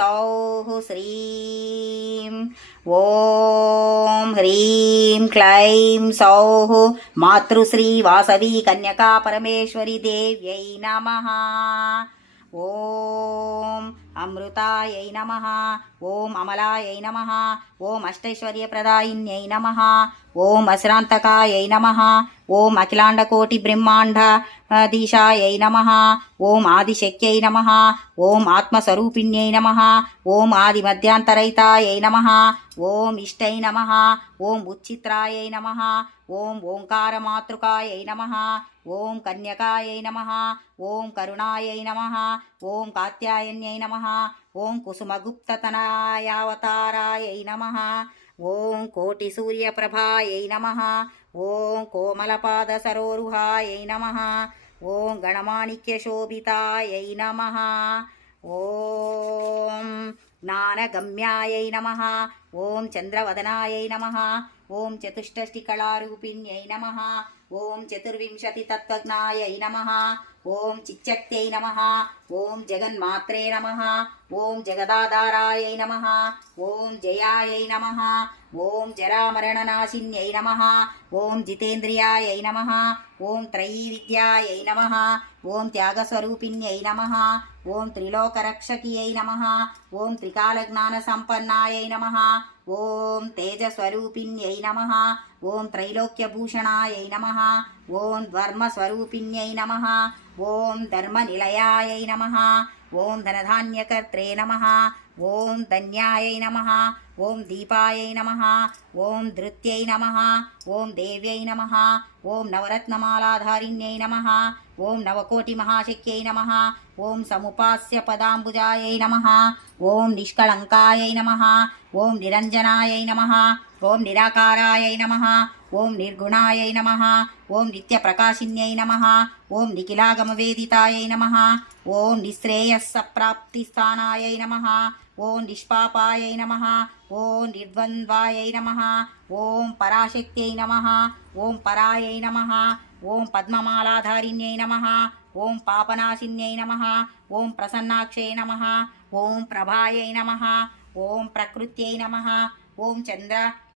सौः श्रीं ॐ ह्रीं क्लैं सौः मातृश्री वासवी कन्यका परमेश्वरी देव्यै नमः। ॐ अमृतायै नमः। ॐ अमलायै नमः। ॐ अष्टैश्वर्यप्रदायिन्यै नमः। ॐ अश्रान्तकायै नमः। ॐ अखिलाण्डकोटिब्रह्माण्डाधीशायै नमः। ॐ आदिशक्त्यै नमः। ॐ आत्मस्वरूपिण्यै नमः। ॐ आदिमध्यान्तरहितायै नमः। ॐ इष्टै नमः। ॐ उच्चित्रायै नमः। ॐ ओङ्कारमातृकायै नमः। ॐ कन्यकायै नमः। ॐ करुणायै नमः। ॐ कात्यायन्यै नमः। ॐ कुसुमगुप्ततनयावतारायै नमः। ॐ कोटिसूर्यप्रभायै नमः। ॐ कोमलपादसरोरुहायै नमः। ॐ गणमाणिक्यशोभितायै नमः। ॐ ज्ञानगम्यायै नमः। ॐ चन्द्रवदनायै नमः। ॐ चतुष्षष्टिकलारूपिण्यै नमः। ॐ चतुर्विंशतितत्त्वज्ञायै नमः। ॐ चिच्चक्त्यै नमः। ॐ जगन्मात्रे नमः। ॐ जगदाधारायै नमः। ॐ जयायै नमः। ॐ जरामरणनाशिन्यै नमः। ॐ जितेन्द्रियायै नमः। ॐ त्रयीविद्यायै नमः। ॐ त्यागस्वरूपिण्यै नमः। ॐ त्रिलोकरक्षकियै नमः। ॐ त्रिकालज्ञानसम्पन्नायै नमः। ॐ तेजस्वरूपिण्यै नमः। ॐ त्रैलोक्यभूषणायै नमः। ॐ धर्मस्वरूपिण्यै नमः। ॐ धर्मनिलयायै नमः। ॐ धनधान्यकर्त्रे नमः। ॐ धन्यायै नमः। ॐ दीपायै नमः। ॐ धृत्यै नमः। ॐ देव्यै नमः। ॐ नवरत्नमालाधारिण्यै नमः। ॐ नवकोटिमहाशक्त्यै नमः। ॐ समुपास्य पदाम्बुजायै नमः। ॐ निष्कळङ्कायै नमः। ॐ निरञ्जनायै नमः। ॐ निराकारायै नमः। ॐ निर्गुणायै नमः। ॐ नित्यप्रकाशिन्यै नमः। ॐ निखिलागमवेदितायै नमः। ॐ निःश्रेयस्सप्राप्तिस्थानायै नमः। ॐ निष्पापायै नमः। ॐ निर्द्वन्द्वायै नमः। ॐ पराशक्त्यै नमः। ॐ परायै नमः। ॐ पद्ममालाधारिण्यै नमः। ॐ पापनाशिन्यै नमः। ॐ प्रसन्नाक्षै नमः। ॐ प्रभायै नमः। ॐ प्रकृत्यै नमः। ॐ चन्द्र